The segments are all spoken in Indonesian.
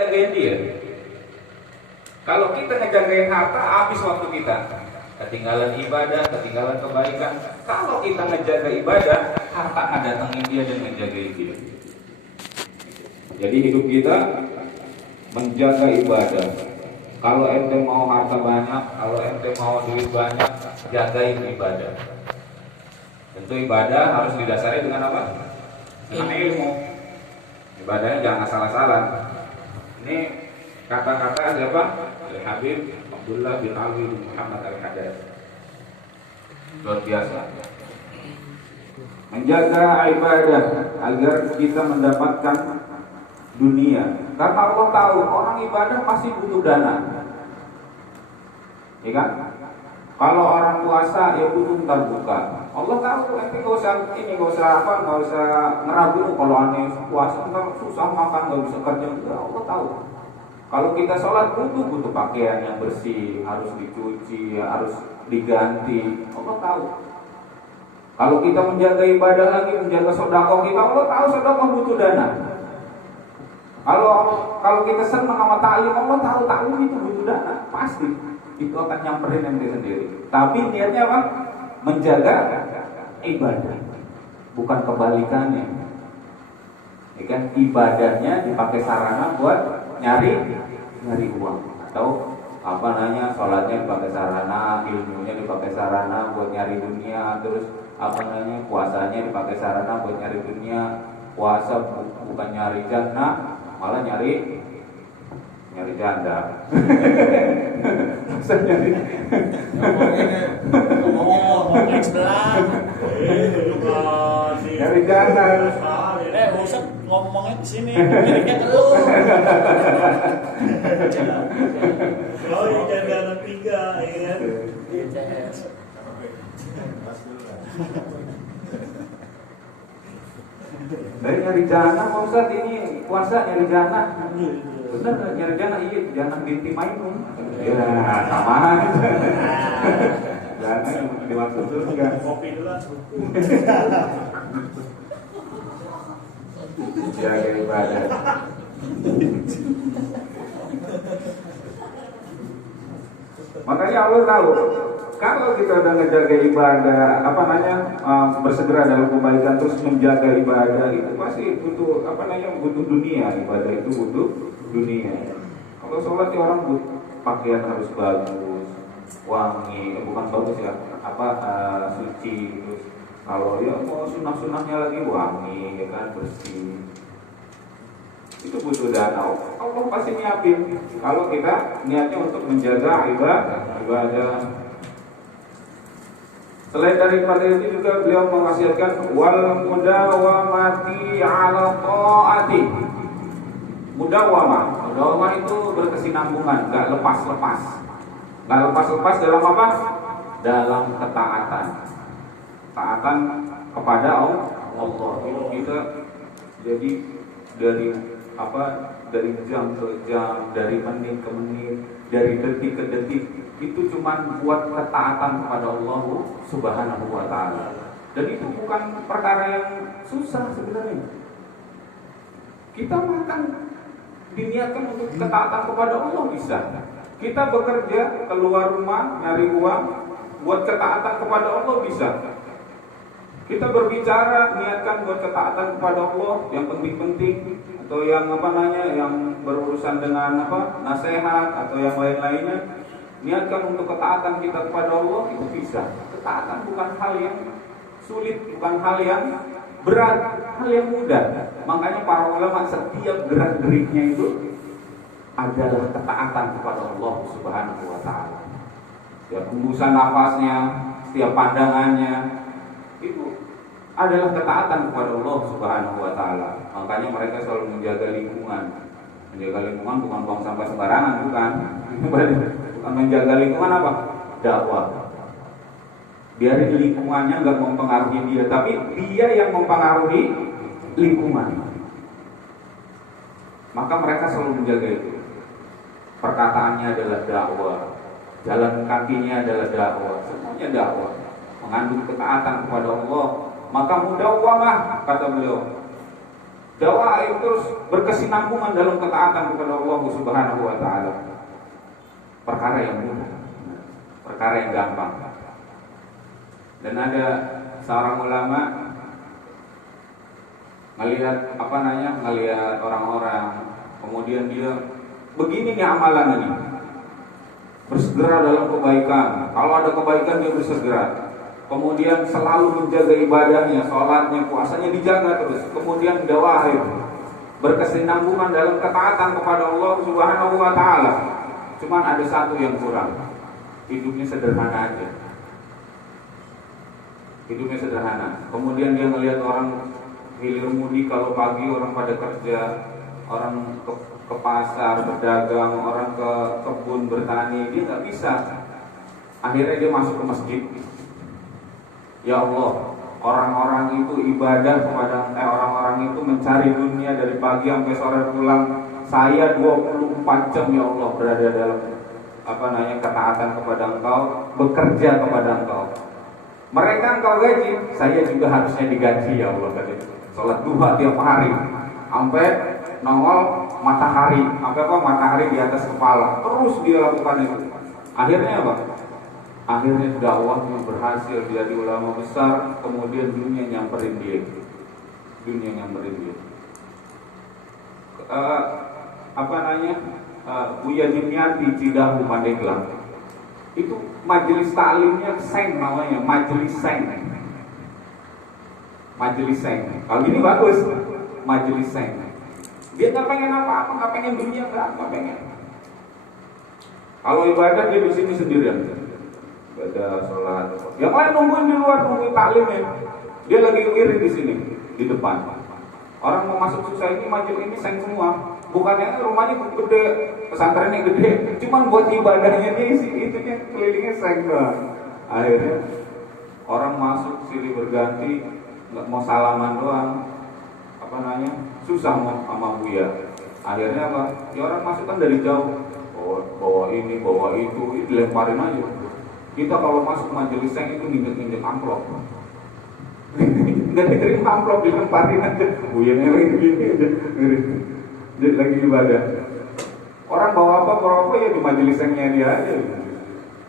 jagain dia. Kalau kita ngejagain harta, habis waktu kita. Ketinggalan ibadah, ketinggalan kebaikan. Kalau kita ngejaga ibadah, harta akan datangin dia dan ngejagain dia. Jadi hidup kita menjaga ibadah. Kalau ente mau harta banyak, kalau ente mau duit banyak, jagain ibadah. Tentu ibadah harus didasari dengan apa? Dengan ilmu. Ibadahnya jangan asal-asalan. Ini kata-kata siapa? Al-Habib Abdullah bin Ali bin Muhammad Al-Haddad. Luar biasa. Menjaga ibadah agar kita mendapatkan dunia. Karena Allah tahu orang ibadah pasti butuh dana. Ya kan? Kalau orang puasa ya butuh ntar buka. Allah tahu, nanti nggak usah ngeragu kalau aneh puasa ntar susah makan, nggak bisa kerja. Allah tahu. Kalau kita sholat butuh pakaian yang bersih, harus dicuci, harus diganti. Allah tahu. Kalau kita menjaga ibadah lagi, menjaga sedekah kita, Allah tahu sedekah butuh dana. Kalau kita senang sama ta'lim, Allah tahu ta'lim itu butuh dana, pasti. Itu akan nyamperin ente sendiri. Tapi niatnya apa? Menjaga ibadah, bukan kebalikannya. Ya kan? Ibadahnya dipakai sarana buat nyari uang, atau sholatnya dipakai sarana, ilmunya dipakai sarana buat nyari dunia, terus puasanya dipakai sarana buat nyari dunia. Puasa bukan nyari jannah, malah nyari janda. Ngomong sebelah. Nyari janda. Ustaz ngomongnya di sini, miliknya ke lu. Oh, iya jangan tiga, ya. Dari nyari jana, Pak Ustaz, ini puasa nyari jana. Bener nyari jana, iya jana binti Maimun. Ya sama. Jana yang dimaksud itu enggak. Kopi dulu. Jaga ibadah. Makanya Allah tahu kalau kita udah ngejaga ibadah, bersegera dalam kebaikan terus menjaga ibadah itu pasti butuh butuh dunia. Ibadah itu butuh dunia. Kalau sholat ya orang butuh pakaian harus bagus, wangi, bukan bagus ya, suci. Terus kalau ya mau sunah-sunahnya lagi wangi, ya kan, bersih. Itu butuh dana. Allah pasti nyiapin kalau kita niatnya untuk menjaga ibadah. Selain daripada itu juga beliau mewasiatkan wal mudawamati ala taati. Mudawamah itu berkesinambungan, enggak lepas-lepas. Enggak lepas-lepas dalam apa? Dalam ketaatan. Taatan kepada Allah. Kita jadi dari jam ke jam, dari menit ke menit, dari detik ke detik, itu cuma buat ketaatan kepada Allah Subhanahu wa ta'ala. Dan itu bukan perkara yang susah sebenarnya. Kita makan diniatkan untuk ketaatan kepada Allah bisa. Kita bekerja, keluar rumah, nyari uang, buat ketaatan kepada Allah bisa. Kita berbicara, niatkan buat ketaatan kepada Allah yang penting-penting, atau yang yang berurusan dengan nasihat atau yang lain-lainnya, niatkan untuk ketaatan kita kepada Allah itu bisa. Ketaatan bukan hal yang sulit, bukan hal yang berat, hal yang mudah. Makanya para ulama setiap gerak-geriknya itu adalah ketaatan kepada Allah Subhanahu wa ta'ala. Setiap hembusan nafasnya, setiap pandangannya itu adalah ketaatan kepada Allah Subhanahu wa ta'ala. Makanya mereka selalu menjaga lingkungan. Menjaga lingkungan bukan buang sampah sembarangan, bukan. Bukan menjaga lingkungan apa? Dakwah. Biarin lingkungannya enggak mempengaruhi dia, tapi dia yang mempengaruhi lingkungan. Maka mereka selalu menjaga itu. Perkataannya adalah dakwah, jalan kakinya adalah dakwah, semuanya dakwah, mengandung ketaatan kepada Allah. Maka mudawwamah, kata beliau, Dawaib terus berkesinambungan dalam ketaatan kepada Allah Subhanahu wa taala. Perkara yang mudah, perkara yang gampang. Dan ada seorang ulama ngelihat orang-orang, kemudian dia begini nih amalan ini, bersegera dalam kebaikan. Kalau ada kebaikan dia bersegera. Kemudian selalu menjaga ibadahnya, sholatnya, puasanya dijaga terus. Kemudian dawaib, berkesinambungan dalam ketaatan kepada Allah Subhanahu wa taala. Cuman ada satu yang kurang. Hidupnya sederhana aja. Hidupnya sederhana. Kemudian dia melihat orang hilir mudik, kalau pagi orang pada kerja, orang ke pasar berdagang, orang ke kebun bertani, dia nggak bisa. Akhirnya dia masuk ke masjid. Ya Allah, orang-orang itu ibadah kepada orang-orang itu mencari dunia dari pagi sampai sore pulang. Saya 24 jam ya Allah berada dalam ketaatan kepada Engkau, bekerja kepada Engkau. Mereka Engkau gaji, saya juga harusnya digaji ya Allah. Salat duha tiap hari sampai nongol matahari, matahari di atas kepala. Terus dia lakukan itu. Akhirnya apa? Akhirnya dakwahnya berhasil, dia di ulama besar, kemudian dunia nyamperin dia. Buya Jimyati Cidahu Pandeglang. Itu majelis taklimnya seng namanya, majelis seng. Kalau ini bagus, majelis seng. Dia nggak pengen apa-apa, nggak pengen dunia, nggak pengen. Kalau ibadah dia di sini sendirian. Ibadah, sholat. Yang lain nungguin di luar, nungguin taklimnya. Dia lagi wirid di sini, di depan. Orang mau masuk susah ini, majelis ini seng semua. Bukannya rumahnya gede, pesantrennya gede, cuman buat ibadahnya dia itunya kelilingnya seng doang. Akhirnya orang masuk silih berganti, nggak mau salaman doang, susah sama Buya. Akhirnya apa? Ya orang masuk kan dari jauh, bawa ini, bawa itu, dilemparin aja. Kita kalau masuk majelis seng itu nginjek amplop. Nggak diterima amplop, dilemparin aja. Buyanya gini aja. Jadi lagi ibadah. Orang bawa apa ya di majelis sengnya dia aja.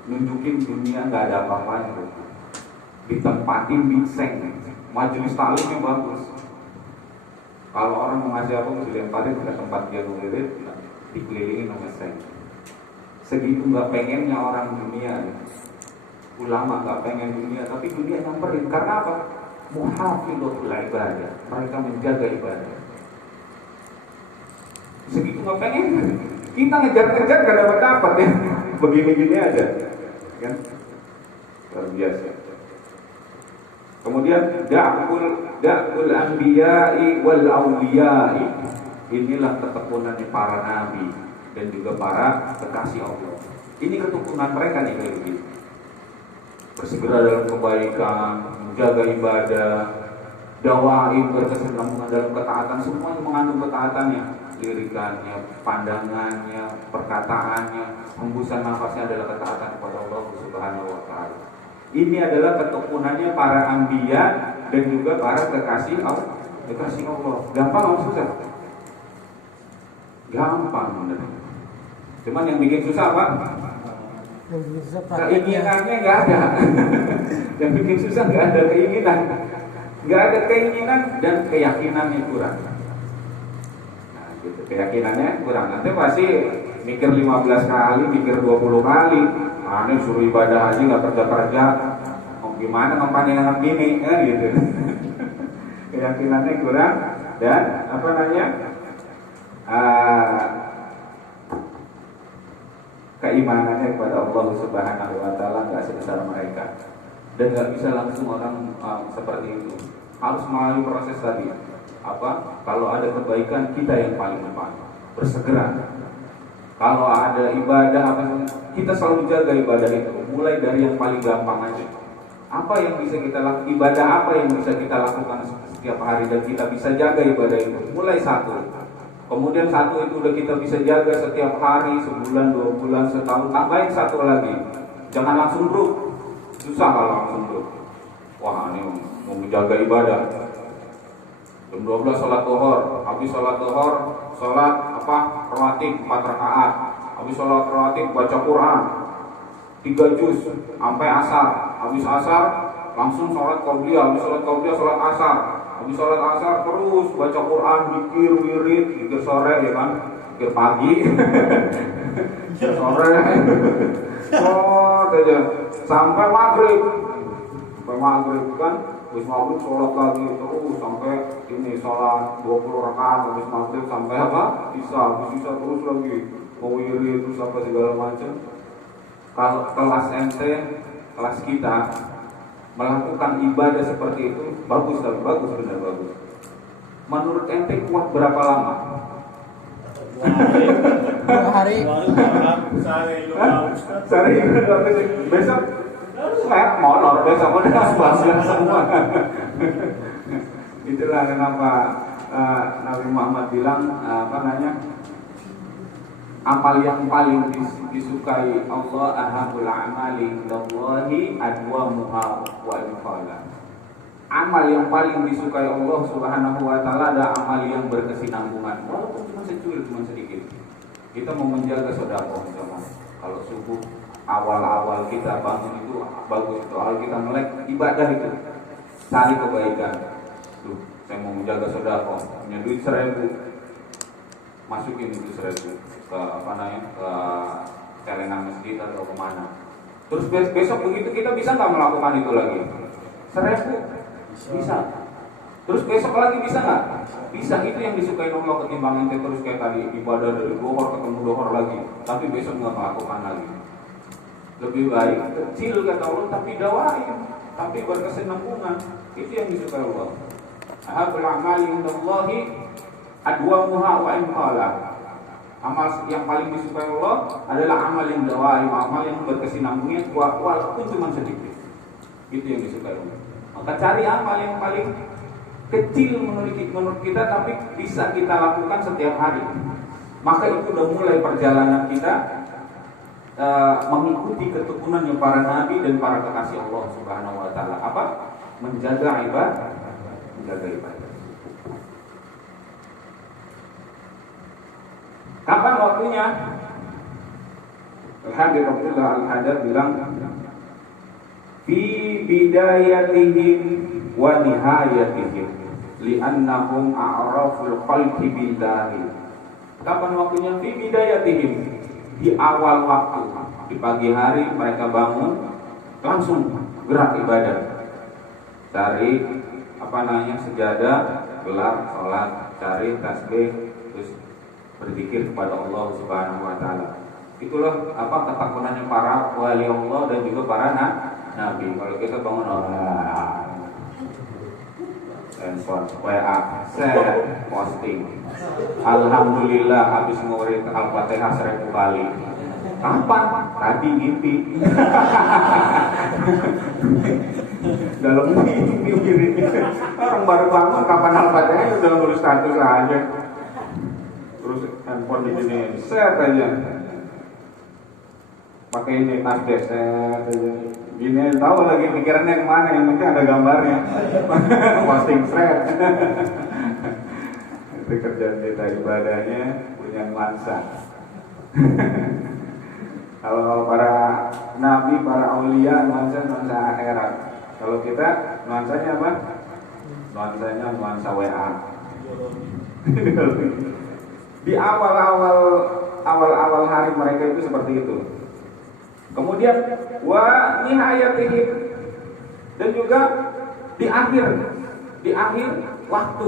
Nunjukin dunia nggak ada apa-apanya. Ditempatin di seng. Majelis taklimnya bagus. Kalau orang mau ngasih apa dilemparin ke tempat dia ngewirid, dikelilingin sama seng. Segitu nggak pengennya orang dunia. Ulama nggak pengen dunia, tapi dunia nyamperin. Karena apa? Muhafidhatul ibadah. Mereka menjaga ibadah. Segitu nggak pengen. Kita ngejar-ngejar gak dapat ya. Begini-gini aja, kan? Luar biasa. Kemudian da'ul anbiya'i wal awliya'i. Inilah ketekunan para nabi dan juga para kekasih Allah. Ini ketekunan mereka nih kayak begini. Bersegera dalam kebaikan, menjaga ibadah, dawaib, berkesinambungan dalam ketaatan, semuanya mengandung ketaatannya, lirikannya, pandangannya, perkataannya, hembusan nafasnya adalah ketaatan kepada Allah Subhanahu wa taala. Ini adalah ketekunannya para anbiya dan juga para kekasih Allah. Gampang atau susah? Gampang benar. Cuman yang bikin susah apa? Keinginannya nggak ada. Yang bikin susah nggak ada keinginan, nggak ada keinginan dan keyakinannya kurang. Nah, gitu, keyakinannya kurang. Nanti pasti mikir 15 kali, mikir 20 kali. Ini suruh ibadah haji nggak kerja, mau gimana kampanye dengan gini, gitu. Keyakinannya kurang dan keimanannya kepada Allah Subhanahu wa taala nggak sebesar mereka. Dan nggak bisa langsung orang seperti itu. Harus melalui proses tadi. Kalau ada kebaikan kita yang paling depan, bersegera. Kalau ada ibadah kita selalu jaga ibadah itu. Mulai dari yang paling gampang aja. Apa yang bisa kita lakukan? Ibadah apa yang bisa kita lakukan setiap hari dan kita bisa jaga ibadah itu? Mulai satu. Kemudian satu itu udah kita bisa jaga setiap hari, sebulan, 2 bulan, setahun, tambahin satu lagi. Jangan langsung bro, susah kalau langsung bro. Wah ini mau menjaga ibadah. Jam 12 sholat duhur, habis sholat duhur, sholat rawatib 4 rakaat, habis sholat rawatib baca Quran 3 juz sampai asar, habis asar langsung sholat qabliyah, habis sholat qabliyah sholat asar, habis sholat asar terus baca Quran, zikir, wirid, zikir sore ya kan, zikir pagi, zikir sore, aja sampai maghrib kan. Habis maghrib sholat lagi terus sampai ini sholat 20 rakaat, habis maghrib sampai Isya, habis Isya terus lagi mau wirid terus apa segala macam. Kalau kelas MT, kelas kita melakukan ibadah seperti itu bagus, benar bagus. Menurut MT kuat berapa lama? 2 hari. Sehari. Besok molor, besok udah sebagian semua. Itulah kenapa Nabi Muhammad bilang amal yang paling disukai Allah ahabul amali indallahi adwamuha wa infala. Amal yang paling disukai Allah Subhanahu wa taala ada amal yang berkesinambungan, walaupun cuma secuil, cuma sedikit. Kita mau menjaga sedekah sama. Kalau subuh awal-awal kita bangun itu bagus, itu kalau kita melek ibadah itu cari kebaikan. Tuh, saya mau menjaga sedekah, punya duit 1.000, masukin itu 1.000 ke ke celengan masjid atau kemana. Terus besok begitu kita bisa nggak melakukan itu lagi? 1.000 bisa. Terus besok lagi bisa nggak? Bisa. Itu yang disukai Allah ketimbang ente terus kayak tadi ibadah dari duhur ketemu duhur lagi, tapi besok nggak melakukan lagi. Lebih baik kecil kata Allah tapi dawain, tapi berkesinambungan. Itu yang disukai Allah. Ahabul a'mali indallahi adwamuha wa infala. Amal yang paling disukai Allah adalah amal yang dawaim, amal yang berkesinambungan walaupun cuma sedikit. Itu yang disukai Allah. Maka cari amal yang paling kecil menurut kita tapi bisa kita lakukan setiap hari. Maka itu udah mulai perjalanan kita mengikuti ketekunannya para nabi dan para kekasih Allah Subhanahu wa taala. Apa? Menjaga ibadah. Kapan waktunya? Al-Hadid Al-Hadid bilang fi bidayatihim wa nihayatihim li'annahum a'raful khalqi billahi. Kapan waktunya? Fi bidayatihim, di awal waktu, di pagi hari mereka bangun langsung gerak ibadah, cari sejadah, gelar sholat, cari tasbih, terus berzikir kepada Allah Subhanahu wa taala. Itulah ketakunannya para wali Allah dan juga para nabi. Kalau kita bangun handphone, WA, share, posting. Alhamdulillah habis ngurit Al-Fatihah 1.000 kali. Kapan? Tadi ngimpi. Dalam mimpi. Orang baru bangun kapan Al-Fatihah udah nulis status aja. Terus handphone di sini set aja. Pakai ini tasbih set aja. Gini tahu lagi pikirannya kemana, yang penting ada gambarnya. Posting thread. Itu kerjaan kita, ibadahnya punya nuansa. Kalau para nabi, para aulia nuansa akhirat. Kalau kita nuansanya apa? Nuansanya nuansa WA. Di awal hari mereka itu seperti itu. Kemudian wa nihayatihim, dan juga di akhir waktu,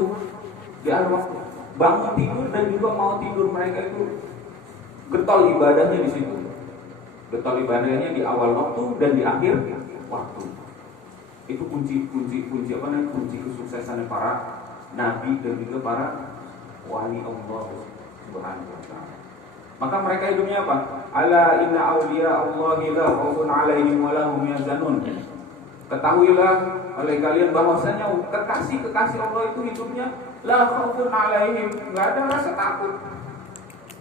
bangun tidur dan juga mau tidur mereka itu getol ibadahnya di situ. Getol ibadahnya di awal waktu dan di akhir waktu. Itu kunci kesuksesan para nabi dan juga para wali Allah Subhanahu wa taala. Maka mereka hidupnya apa? Ala inna awliya Allahi la khaufun alaihim wa la hum yahzanun. Ketahuilah oleh kalian bahwasanya kekasih Allah itu hidupnya la khaufun alaihim, enggak ada rasa takut.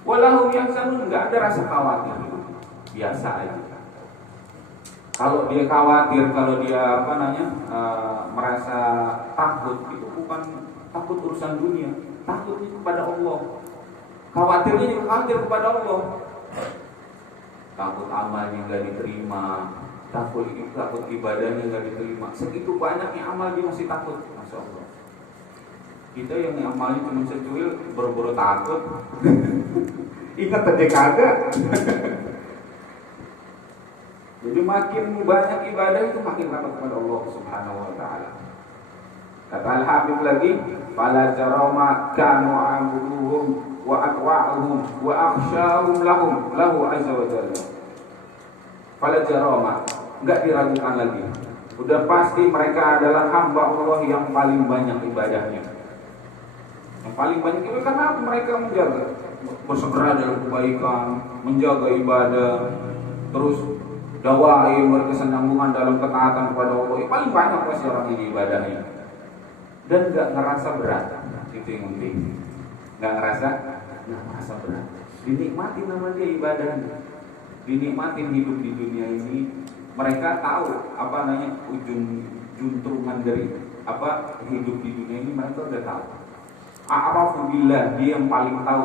Wa la hum yahzanun, enggak ada rasa khawatir. Biasa aja. Kalau dia khawatir, kalau dia merasa takut, itu bukan takut urusan dunia, takutnya kepada Allah. Khawatirnya juga khawatir kepada Allah. Takut amalnya nggak diterima, takut ibadahnya nggak diterima. Segitu banyaknya amal dia masih takut, masya Allah. Kita yang amalnya cuma secuil, boro-boro takut. Ingat aja kagak. Jadi makin banyak ibadah itu makin takut kepada Allah Subhanahu wa taala. Kata Al-Habib lagi, fala jarama kanu abuduhum wa aqwa'uhum wa akhsyahum lahu azza wa jalla. Fala jarama, enggak diragukan lagi. Udah pasti mereka adalah hamba Allah yang paling banyak ibadahnya. Yang paling banyak itu karena mereka menjaga, bersegera dalam kebaikan, menjaga ibadah, terus dakwah berkesinambungan dalam ketaatan kepada Allah. Yang paling banyak pasti orang ini ibadahnya. Dan gak ngerasa berat, itu yang penting. Gak ngerasa berat. Dinikmati nama dia ibadahnya, dinikmatin hidup di dunia ini. Mereka tahu apa namanya ujung juntrungan dari apa hidup di dunia ini, mereka udah tahu. A'rafu billah, dia yang paling tahu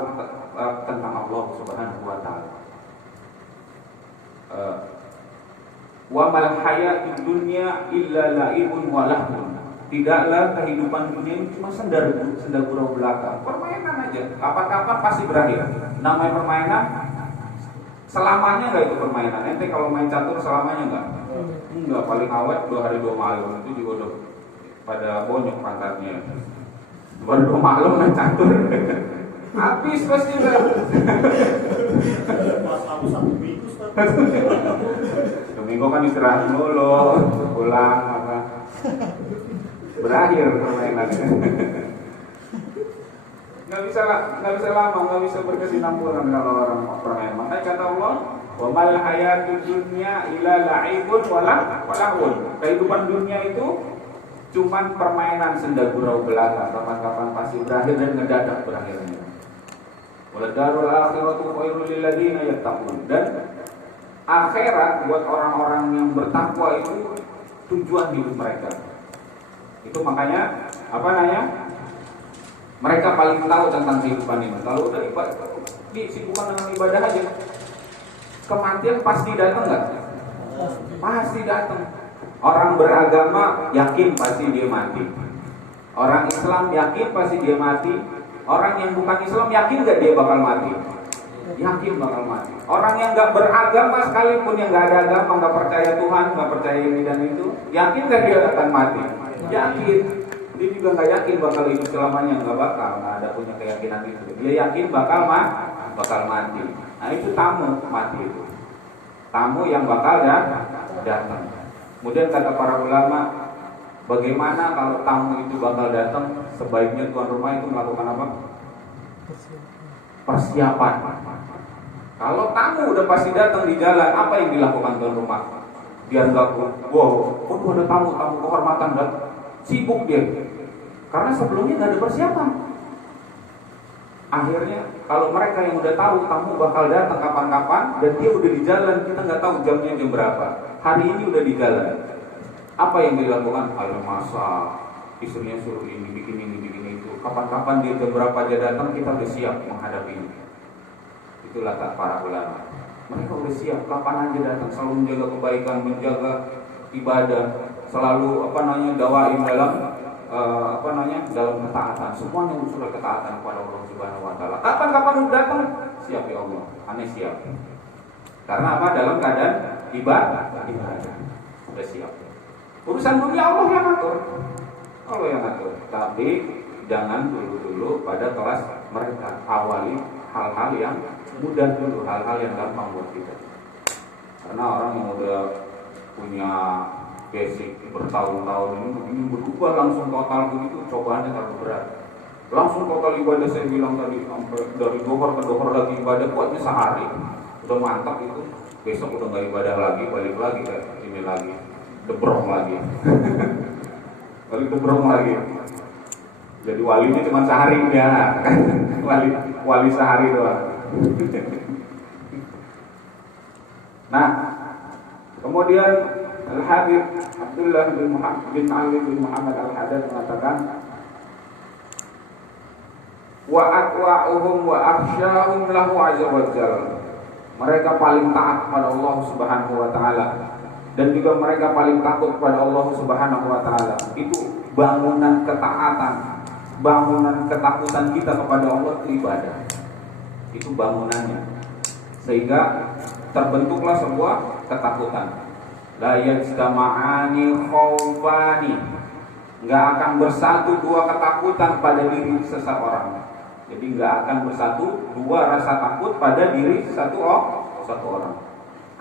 tentang Allah Subhanahu wa taala. Wa mal hayatud dunya illa la'ibun wa lahun. Tidaklah kehidupan dunia ini cuma senda gurau belaka, permainan aja. Kapan-kapan pasti berakhir. Namanya permainan, selamanya nggak itu permainan. Ente kalau main catur selamanya nggak? Nggak, paling awet 2 hari 2 malam itu juga udah pada bonyok pantatnya. Baru 2 malam main catur, habis pasti udah. Pas aku 1 minggu, Seminggu kan istirahat dulu, pulang apa. Berakhir permainannya. Nggak bisa lama, nggak bisa berkesinambungan kalau orang permain. Makanya kata Allah, wa mal hayatud dunya illa la'ibun wa lahun. Kehidupan dunia itu cuman permainan senda gurau belaka, kapan-kapan pasti berakhir dan ngedadak berakhirnya. Wal darul akhiratu khairul lil ladzina yattaqun. Dan akhirat buat orang-orang yang bertakwa itu tujuan hidup mereka. Itu makanya apa namanya? Mereka paling tahu tentang kehidupan ini. Kalau udah disibukkan dengan ibadah aja, kematian pasti datang nggak? Pasti datang. Orang beragama yakin pasti dia mati. Orang Islam yakin pasti dia mati. Orang yang bukan Islam yakin nggak dia bakal mati? Yakin bakal mati. Orang yang nggak beragama sekalipun, yang nggak ada agama, nggak percaya Tuhan, nggak percaya ini dan itu, yakin nggak dia akan mati? Yakin. Dia juga nggak yakin bakal hidup selamanya, nggak bakal, nggak ada punya keyakinan itu. Dia yakin bakal mati. Nah itu tamu mati itu. Tamu yang bakal datang. Kemudian kata para ulama, bagaimana kalau tamu itu bakal datang? Sebaiknya tuan rumah itu melakukan apa? Persiapan. Kalau tamu udah pasti datang di jalan, apa yang dilakukan tuan rumah? Biar nggak ada tamu kehormatan dan sibuk dia. Karena sebelumnya nggak ada persiapan. Akhirnya kalau mereka yang udah tahu tamu bakal datang kapan-kapan dan dia udah di jalan, kita nggak tahu jamnya jam berapa. Hari ini udah di jalan. Apa yang dilakukan? Kalau masak, istrinya suruh ini, bikin itu. Kapan-kapan dia jam berapa dia datang, kita udah siap menghadapi ini. Itulah kata para ulama. Mereka udah siap kapan aja datang, selalu menjaga kebaikan, menjaga ibadah, selalu dawain dalam dalam ketaatan. Semuanya unsur ketaatan kepada Allah Subhanahu wa taala. Kapan-kapan udah datang, siap ya Allah. Aneh siap. Karena apa? Dalam keadaan ibadah. Udah siap. Urusan dunia Allah yang atur. Allah yang atur. Tapi jangan dulu pada kelas mereka. Awali hal-hal yang mudah dulu, hal-hal yang gampang buat kita. Karena orang yang udah punya basic bertahun-tahun ini berubah langsung total begitu, cobaannya terlalu berat. Langsung total ibadah, saya bilang tadi, sampai dari dohor ke dohor lagi ibadah, kuatnya sehari. Udah mantap itu, besok udah gak ibadah lagi, balik lagi ke ini lagi, debrong lagi. Balik debrong lagi. Jadi walinya cuma sehari ya, wali sehari doang. Nah, kemudian Al-Habib Abdullah bin Ali bin Muhammad Al-Haddad mengatakan, wa atwa'uhum wa akhsyahum lahu azza wa jalla. Mereka paling taat kepada Allah Subhanahu wa taala dan juga mereka paling takut kepada Allah Subhanahu wa taala. Itu bangunan ketaatan, bangunan ketakutan kita kepada Allah itu ibadah. Itu bangunannya. Sehingga terbentuklah sebuah ketakutan. La yajtama'ani khaufani. Enggak akan bersatu dua ketakutan pada diri seseorang. Jadi enggak akan bersatu dua rasa takut pada diri satu orang.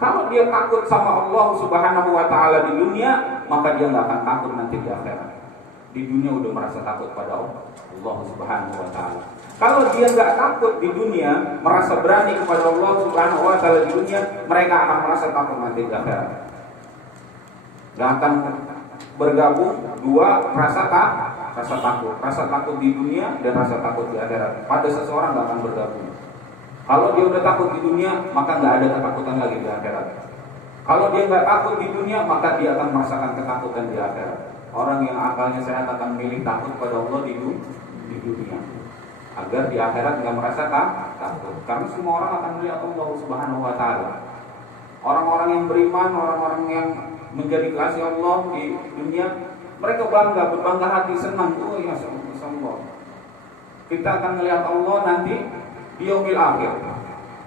Kalau dia takut sama Allah Subhanahu wa taala di dunia, maka dia enggak akan takut nanti di akhirat. Di dunia udah merasa takut pada Allah Subhanahu wa taala. Kalau dia enggak takut di dunia, merasa berani kepada Allah Subhanahu wa taala di dunia, mereka akan merasa takut nanti di akhirat. Enggak akan bergabung dua rasa takut di dunia dan rasa takut di akhirat. Pada seseorang enggak akan bergabung. Kalau dia udah takut di dunia, maka enggak ada ketakutan lagi di akhirat. Kalau dia enggak takut di dunia, maka dia akan merasakan ketakutan di akhirat. Orang yang akalnya sehat akan milih takut pada Allah di dunia, agar di akhirat enggak merasa takut. Karena semua orang akan melihat Allah Subhanahu wa taala. Orang-orang yang beriman, orang-orang yang menjadi kasih Allah di dunia, mereka berbangga hati, senang. Oh ya Allah, kita akan melihat Allah nanti di yaumil akhir.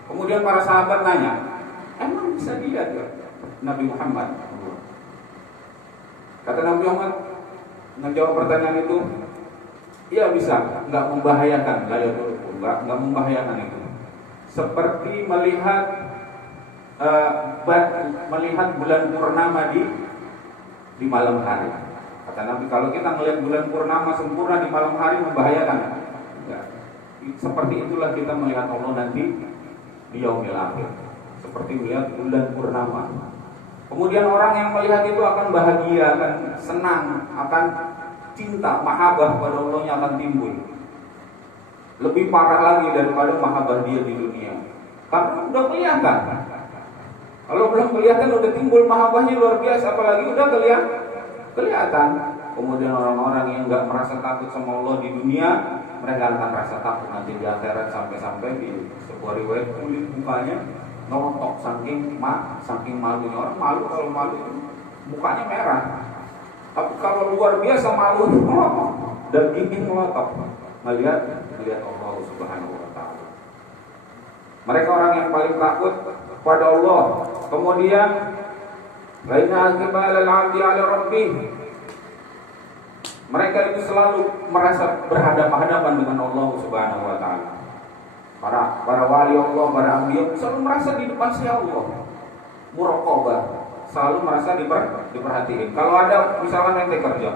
Kemudian para sahabat nanya, emang bisa dilihat ya Nabi Muhammad? Kata Nabi Muhammad menjawab pertanyaan itu, iya bisa, nggak membahayakan, nggak membahayakan itu. Seperti melihat bulan purnama di malam hari. Kata Nabi, kalau kita melihat bulan purnama sempurna di malam hari membahayakan? Enggak. Seperti itulah kita melihat Allah nanti di yaumil akhir. Seperti melihat bulan purnama. Kemudian orang yang melihat itu akan bahagia, akan senang, akan cinta, mahabbah pada Allahnya akan timbul. Lebih parah lagi daripada mahabbah dia di dunia. Karena udah kelihatan. Kalau belum kelihatan udah timbul mahabbahnya luar biasa, apalagi udah kelihatan. Kemudian orang-orang yang enggak merasa takut sama Allah di dunia, mereka akan merasa takut nanti di akhirat, sampai-sampai di sebuah riwayat kulit mukanya ngelotok saking malunya. Orang malu, kalau malu itu mukanya merah. Tapi kalau luar biasa malu dan ingin ngelotok melihat Allah Subhanahu wa taala. Mereka orang yang paling takut pada Allah. Kemudian lainna aqbal al-'abdi 'ala rabbih. Mereka itu selalu merasa berhadapan-hadapan dengan Allah Subhanahu wa taala. Para wali Allah, para anbiya selalu merasa di depan si Allah. Muraqabah, selalu merasa diperhatiin. Kalau ada misalnya ente kerja,